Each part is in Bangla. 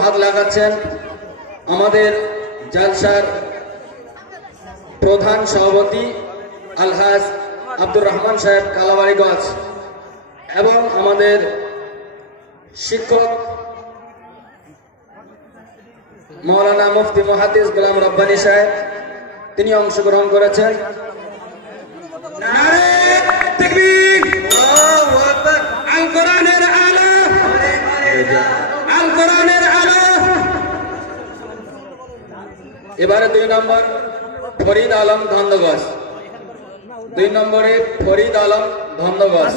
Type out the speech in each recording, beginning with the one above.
হাত লাগাচ্ছেন আমাদের জালসার প্রধান সভাপতি আলহাজ আব্দুর রহমান সাহেব কালাবাড়িগঞ্জ এবং আমাদের শিক্ষক মৌলানা মুফতি মুহাদ্দিস গোলাম রব্বানী সাহেব তিনি অংশগ্রহণ করেছেন। নারে তাকবীর, আল্লাহু আকবার, আল কোরআনের আলো, আল কোরআনের আলো। এবারে 2 নম্বর ফরিদ আলম ধন্দগজ, 2 নম্বরে ফরিদ আলম ধন্দগজ।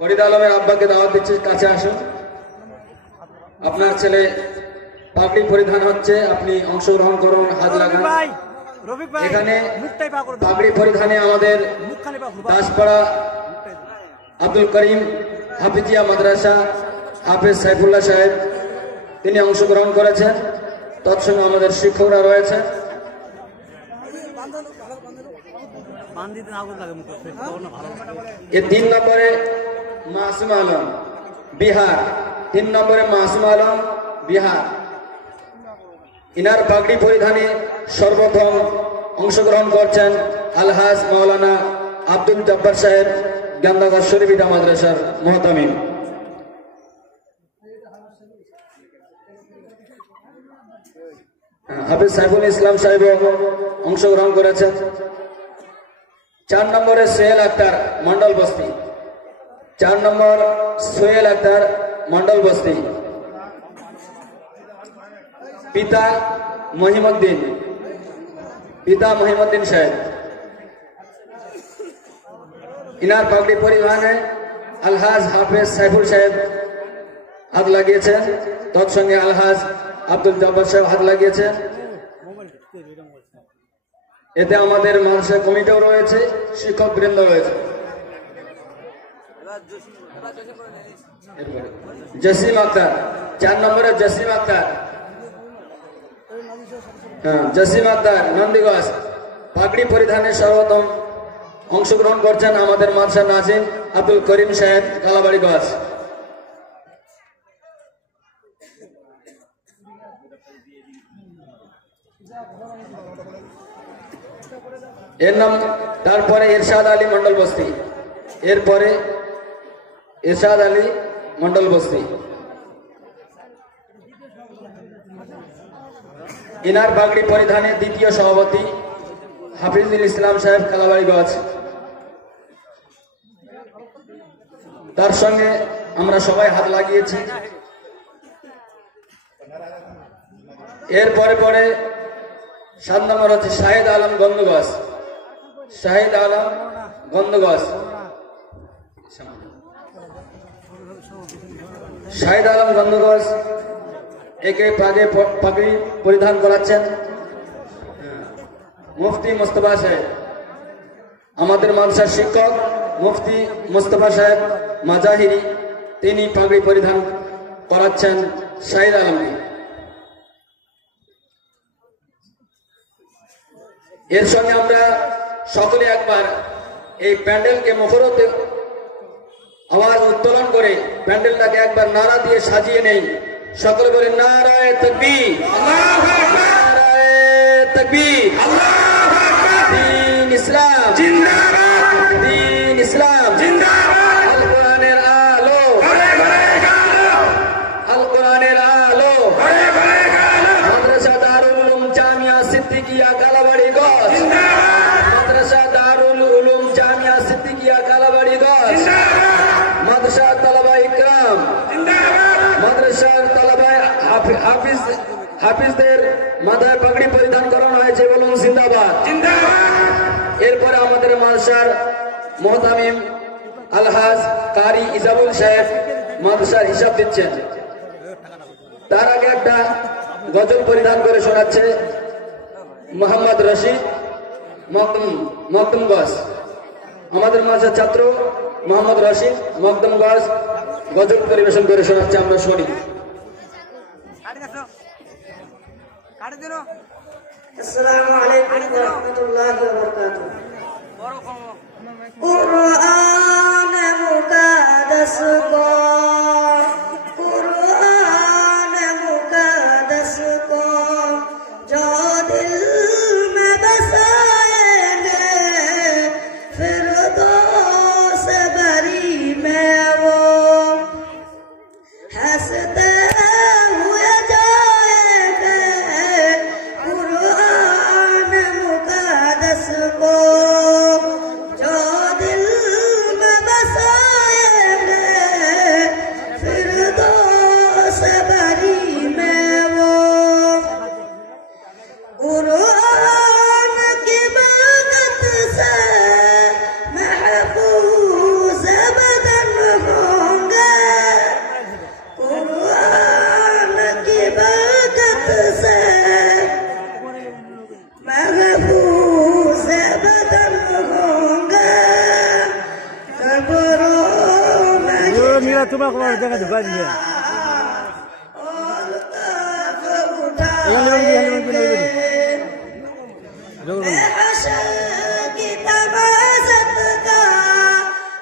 ফরিদ আলমের আব্বাকে দাওয়াত দিচ্ছি, কাছে আসুন। আপনার ছেলে পাগড়ি পরিধান হচ্ছে, আপনি অংশগ্রহণ করুন, হাত লাগান। এখানে পাগড়ি পরিধানে আমাদের দাসপাড়া আব্দুল করিম হাফিজিয়া মাদ্রাসা হাফেজ সাইফুল্লাহ সাহেব তিনি অংশগ্রহণ করেছেন, তৎসঙ্গে আমাদের শিক্ষকরা রয়েছে। এ 3 নম্বরে মাসুম আলম বিহার, 3 নম্বরে মাসুম আলম বিহার। ইনার পাগড়ি পরিধানে সর্বপ্রথম অংশগ্রহণ করছেন আলহাজ মাওলানা আব্দুল জব্বার সাহেব গান্দাগর শরীফিদা মাদ্রাসার মুহতামিম। হাফিজ সাইফুল ইসলাম সাহেব অংশগ্রহণ করেছেন। 4 নম্বরে সোহেল আক্তার মন্ডল বস্তি, 4 নম্বর সোহেল আক্তার মন্ডল বস্তি। পিতা মহিমুদ্দিন, পিতা মহিমুদ্দিন সাহেব। ইনার পাগড়ি পরিধানে আলহাজ হাফেজ সাইফুল সাহেব হাত লাগিয়েছেন, তৎসঙ্গে আলহাজ আব্দুল জব্বার সাহেব হাত লাগিয়েছেন। এতে আমাদের মাদ্রাসা কমিটিও রয়েছে, শিক্ষক বৃন্দ রয়েছে। জসিম আক্তার, 4 নম্বরে জসিম আক্তার, জসিম আক্তার নন্দীগঞ্জ। পাগড়ি পরিধানে সর্বপ্রথম অংশগ্রহণ করছেন আমাদের মাদ্রাসা নাজিম আব্দুল করিম সাহেব কালাবাড়িগঞ্জ। এর নাম, তারপরে ইরশাদ আলী মন্ডল বস্তি, এরপরে ইরশাদ আলী মন্ডল বস্তি। ইনার পাগড়ি পরিধানে দ্বিতীয় সভাপতি হাফিজুল ইসলাম সাহেব কালাবাড়িগঞ্জ। তার সঙ্গে আমরা সবাই হাত লাগিয়েছি। এরপরে পরে 7 নম্বর হচ্ছে শাহিদ আলম গন্ধগজ, শাহিদ আলম গন্ধগজ। শাহিদ আলম গন্ধগজ একে পাগড়ি পরিধান করাচ্ছেন মুফতি মুস্তফা সাহেব, আমাদের মাদ্রাসার শিক্ষক মুফতি মুস্তফা সাহেব মাজাহিরি, তিনি পাগড়ি পরিধান করাচ্ছেন শাহিদ আলমকে। এর সঙ্গে আমরা সকলে একবার এই প্যান্ডেলকে মুখরিত আওয়াজ উত্তোলন করে প্যান্ডেলটাকে একবার নারা দিয়ে সাজিয়ে নেই। সকলে বলে নারায়ে তাকবীর, আল্লাহু আকবার, নারায়ে তাকবীর, আল্লাহু আকবার, দ্বীন ইসলাম জিন্দাবাদ, দ্বীন ইসলাম জিন্দাবাদ। আল কোরআনের আলো, ঘরে ঘরে আলো, আল কোরআনের আলো, ঘরে ঘরে আলো। মাদ্রাসা দারুল উলুম জামিয়া সিদ্দিকিয়া কালাবাড়িগঞ্জ জিন্দাবাদ, মাদ্রাসা দারুল উলুম জামিয়া সিদ্দিকিয়া কালাবাড়িগঞ্জ জিন্দাবাদ, মাদ্রাসা তালাবা ইকরাম জিন্দাবাদ, মাদ্রাসার তালাবায় হাফিজদের মাথায় পাগড়ি পরিধান করানো হয়েছে, বলুন জিন্দাবাদ জিন্দাবাদ। এরপরে আমাদের মাদ্রাসার মুহতামিম আলহাজ কারি ইজাবুল সাহেব মাদ্রাসার হিসাব দিচ্ছেন। তার আগে একটা গজল পরিধান করে শোনাচ্ছে মোহাম্মদ রশিদ মকদমগঞ্জ, আমাদের মাদ্রাসার ছাত্র মোহাম্মদ রশিদ মকদমগঞ্জ গজল পরিবেশন করে শোনাচ্ছে, আমরা শুনি। আসসালামু আলাইকুম ওয়া রাহমাতুল্লাহি ওয়া বারাকাতুহু। কুরআন মুকাদ্দাস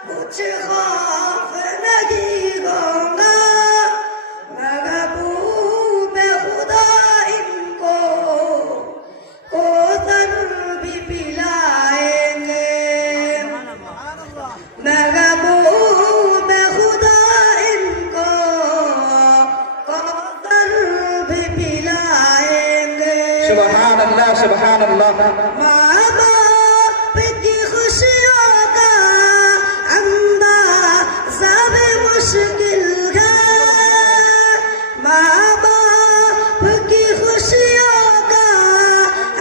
कुछ खौफ नहीं होगा महबूब खुदा इनको कोसर भी पिलाएंगे महबूब खुदा इनको कोसर भी पिलाएंगे सुभान अल्लाह सुभान अल्लाह माँ बाप की खुशियों का अंदाज़ा भी मुश्किल है माँ बाप की खुशियों का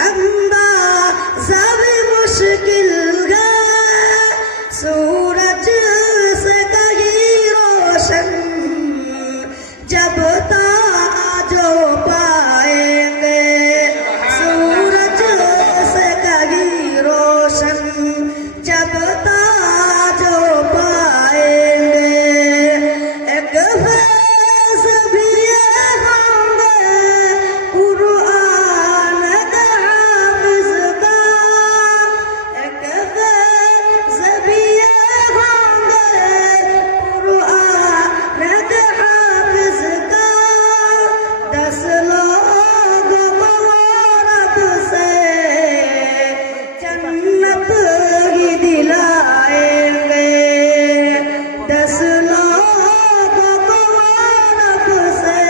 अंदाज़ा भी मुश्किल है सूरज से कहीं रोशन जब ताजो पाएंगे सूरज से कहीं रोशन जब ताजो पाएंगे एक फैज़ भी ये होंगे कुरान के हाफ़िज़ का एक फैज़ भी ये होंगे कुरान के हाफ़िज़ का 10 लोग मुबारक से जन्नत ही दिलाएंगे 10 लोग मुबारक से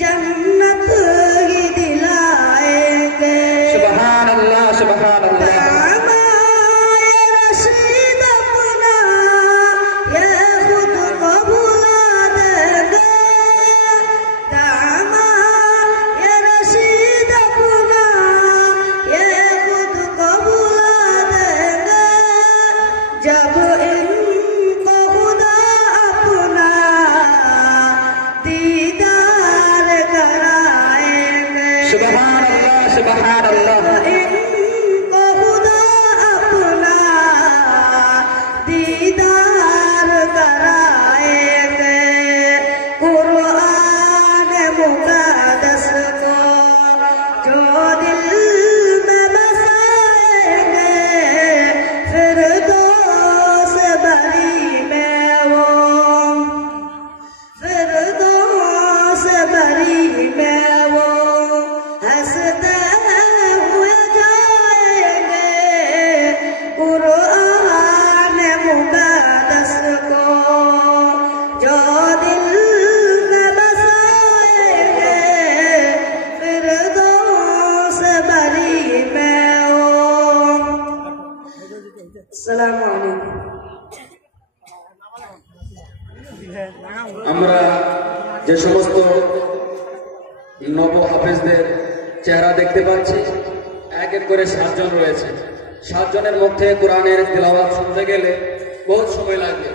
जन्नत ही दिलाएंगे सुभान अल्लाह सुभान अल्लाह दामाए रशीद अपना ये खुद को भुला देंगे दामाए रशीद अपना ये खुद को भुला देंगे जब इनको खुदा अपना दीदार कराएंगे सुभान अल्लाह सुभान अल्लाह इनको खुदा अपना दीदार कराएंगे कुरान मुक़द्दस को जो दिल में बसाएंगे फिरदौस बरी में वो फिरदौस बरी में वो हंसते हुए जाएंगे कुरान मुक़द्दस को जो दिल में बसाएंगे फिरदौस बरी में वो अस्सलामु अलैकुम আমরা যে সমস্ত নব হাফেজদের চেহারা দেখতে পাচ্ছি এক এক করে 7 জন রয়েছে 7 জনের মুখ থেকে কোরআনের তেলাওয়াত শুনতে গেলে বহুত সময় লাগবে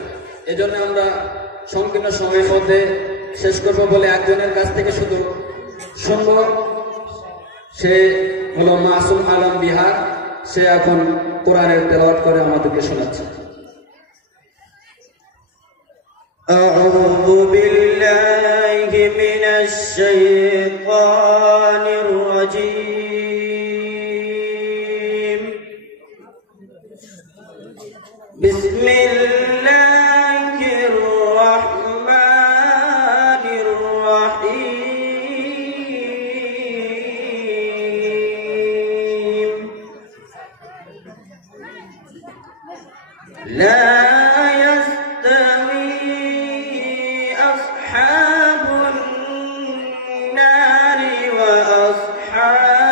এজন্য আমরা সংকীর্ণ সময়ের মধ্যে শেষ করব বলে একজনের কাছ থেকে শুধু শুনবো সে হলো মাসুম আলম বিহার সে এখন কোরআনের তেলাওয়াত করে আমাদেরকে শোনাচ্ছে أعوذ بالله من الشيطان الرجيم بسم الله الرحمن الرحيم لا أصحاب النار وأصحاب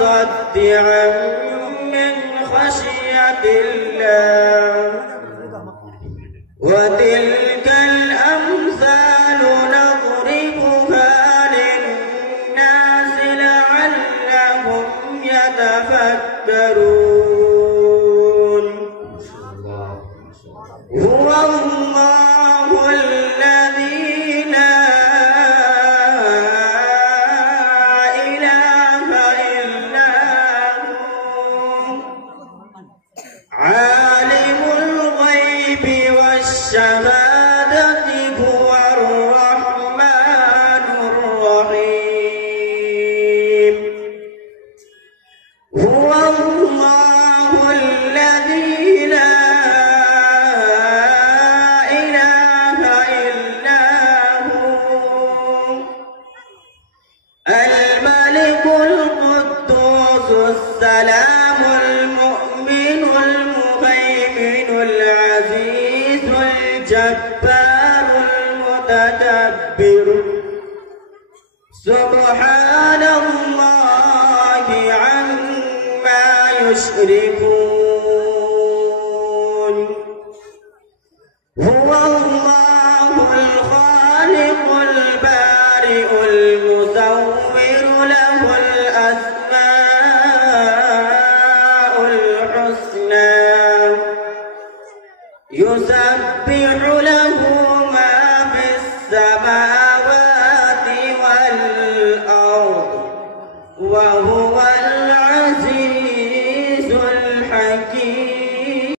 متصدعا من خشية الله وتلك الأمثال نضربها للناس لعلهم يتفكرون هو الله الذي لا إله إلا هو عالم الغيب والشهادة هو الرحمن الرحيم هو الله الذي لا إله إلا هو الملك القدوس السلام المؤمن المهيمن العزيز الجبار المتكبر سبحان الله عما يشركون هو الله الخالق البارئ المصور له الأسماء الحسنى يسبح له